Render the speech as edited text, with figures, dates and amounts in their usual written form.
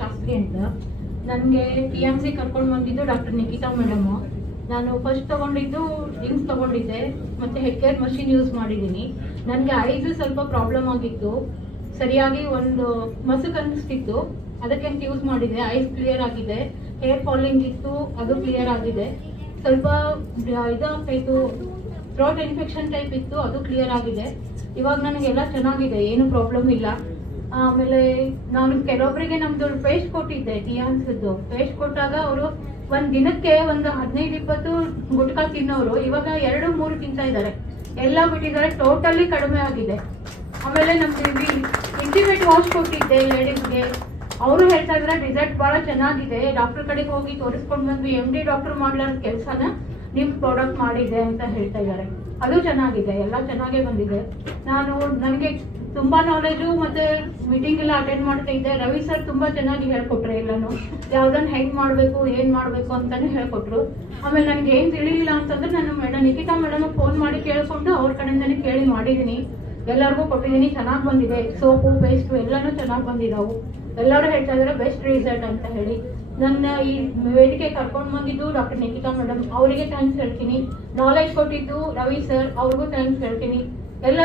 ಶಾಸ್ತ್ರಿ ಅಂತ. ನನಗೆ TMC ಕರ್ಕೊಂಡು ಬಂದಿದ್ದು ಡಾಕ್ಟರ್ ನಿಖಿತಾ ಮೇಡಮು. ನಾನು ಫಸ್ಟ್ ತೊಗೊಂಡಿದ್ದು ರಿಂಗ್ಸ್ ತೊಗೊಂಡಿದ್ದೆ ಮತ್ತು ಹೆಡ್ ಕೇರ್ ಮಷಿನ್ ಯೂಸ್ ಮಾಡಿದ್ದೀನಿ. ನನಗೆ ಐದು ಸ್ವಲ್ಪ ಪ್ರಾಬ್ಲಮ್ ಆಗಿತ್ತು, ಸರಿಯಾಗಿ ಒಂದು ಮಸಕ್ ಅನ್ನಿಸ್ತಿತ್ತು, ಅದಕ್ಕೆ ಯೂಸ್ ಮಾಡಿದೆ. ಐಸ್ ಕ್ಲಿಯರ್ ಆಗಿದೆ. ಹೇರ್ ಫಾಲಿಂಗ್ ಇತ್ತು, ಅದು ಕ್ಲಿಯರ್ ಆಗಿದೆ. ಸ್ವಲ್ಪ ಇದಾಗ್ತಾಯಿತ್ತು, ಥ್ರೋಟ್ ಇನ್ಫೆಕ್ಷನ್ ಟೈಪ್ ಇತ್ತು, ಅದು ಕ್ಲಿಯರ್ ಆಗಿದೆ. ಇವಾಗ ನನಗೆಲ್ಲ ಚೆನ್ನಾಗಿದೆ, ಏನು ಪ್ರಾಬ್ಲಮ್ ಇಲ್ಲ. ಆಮೇಲೆ ನಾನು ಕೆಲವೊಬ್ಬರಿಗೆ ನಮ್ದು ಪೇಸ್ಟ್ ಕೊಟ್ಟಿದ್ದೆ, TMCದ್ದು ಪೇಸ್ಟ್ ಕೊಟ್ಟಾಗ ಅವರು ಒಂದು ದಿನಕ್ಕೆ ಒಂದು 15-20 ಗುಟ್ಕಾ ತಿನ್ನೋರು ಇವಾಗ 2-3 ತಿಂತಾ ಇದ್ದಾರೆ. ಎಲ್ಲ ಬಿಟ್ಟಿದ್ದಾರೆ, ಟೋಟಲಿ ಕಡಿಮೆ ಆಗಿದೆ. ಆಮೇಲೆ ನಮ್ದು ಇಂಟಿಮೇಟ್ ವಾಶ್ ಕೊಟ್ಟಿದ್ದೆ ಲೇಡೀಸ್ಗೆ, ಅವರು ಹೇಳ್ತಾ ಇದ್ದಾರೆ ರಿಸಲ್ಟ್ ಭಾಳ ಚೆನ್ನಾಗಿದೆ. ಡಾಕ್ಟರ್ ಕಡೆಗೆ ಹೋಗಿ ತೋರಿಸ್ಕೊಂಡು ಬಂದ್ವಿ, MD ಡಾಕ್ಟರ್ ಮಾಡ್ಲಾರ ಕೆಲಸನ ನಿಮ್ಮ ಪ್ರಾಡಕ್ಟ್ ಮಾಡಿದೆ ಅಂತ ಹೇಳ್ತಾ ಇದ್ದಾರೆ. ಅದು ಚೆನ್ನಾಗಿದೆ, ಎಲ್ಲ ಚೆನ್ನಾಗೇ ಬಂದಿದೆ. ನನಗೆ ತುಂಬಾ ನಾಲೆಜು ಮತ್ತೆ ಮೀಟಿಂಗ್ ಎಲ್ಲ ಅಟೆಂಡ್ ಮಾಡ್ತಾ ಇದ್ದೆ. ರವಿ ಸರ್ ತುಂಬಾ ಚೆನ್ನಾಗಿ ಹೇಳ್ಕೊಟ್ರೆ, ಎಲ್ಲಾನು ಯಾವ್ದನ್ನ ಹೆಂಗ್ ಮಾಡ್ಬೇಕು ಏನ್ ಮಾಡ್ಬೇಕು ಅಂತಾನು ಹೇಳ್ಕೊಟ್ರು. ಆಮೇಲೆ ನನಗೆ ಏನ್ ತಿಳಿಲಿಲ್ಲ ಅಂತಂದ್ರೆ ನಾನು ನಿಖಿತಾ ಮೇಡಮ್ ಫೋನ್ ಮಾಡಿ ಕೇಳ್ಕೊಂಡು ಅವ್ರ ಕಡೆಯಿಂದಾನೆ ಕೇಳಿ ಮಾಡಿದೀನಿ. ಎಲ್ಲರಿಗೂ ಕೊಟ್ಟಿದ್ದೀನಿ, ಚೆನ್ನಾಗಿ ಬಂದಿದೆ. ಸೋಪು ಪೇಸ್ಟು ಎಲ್ಲಾನು ಚೆನ್ನಾಗಿ ಬಂದಿದ್ದಾವು. ಎಲ್ಲರೂ ಹೇಳ್ತಾ ಇದಾರೆ ಬೆಸ್ಟ್ ರಿಸಲ್ಟ್ ಅಂತ ಹೇಳಿ. ನನ್ನ ಈ ವೇದಿಕೆ ಕರ್ಕೊಂಡು ಬಂದಿದ್ದು ಡಾಕ್ಟರ್ ನಿಖಿತಾ ಮೇಡಮ್, ಅವರಿಗೆ ಥ್ಯಾಂಕ್ಸ್ ಹೇಳ್ತೀನಿ. ನಾಲೆಜ್ ಕೊಟ್ಟಿದ್ದು ರವಿ ಸರ್, ಅವ್ರಿಗೂ ಥ್ಯಾಂಕ್ಸ್ ಹೇಳ್ತೀನಿ. ಎಲ್ಲ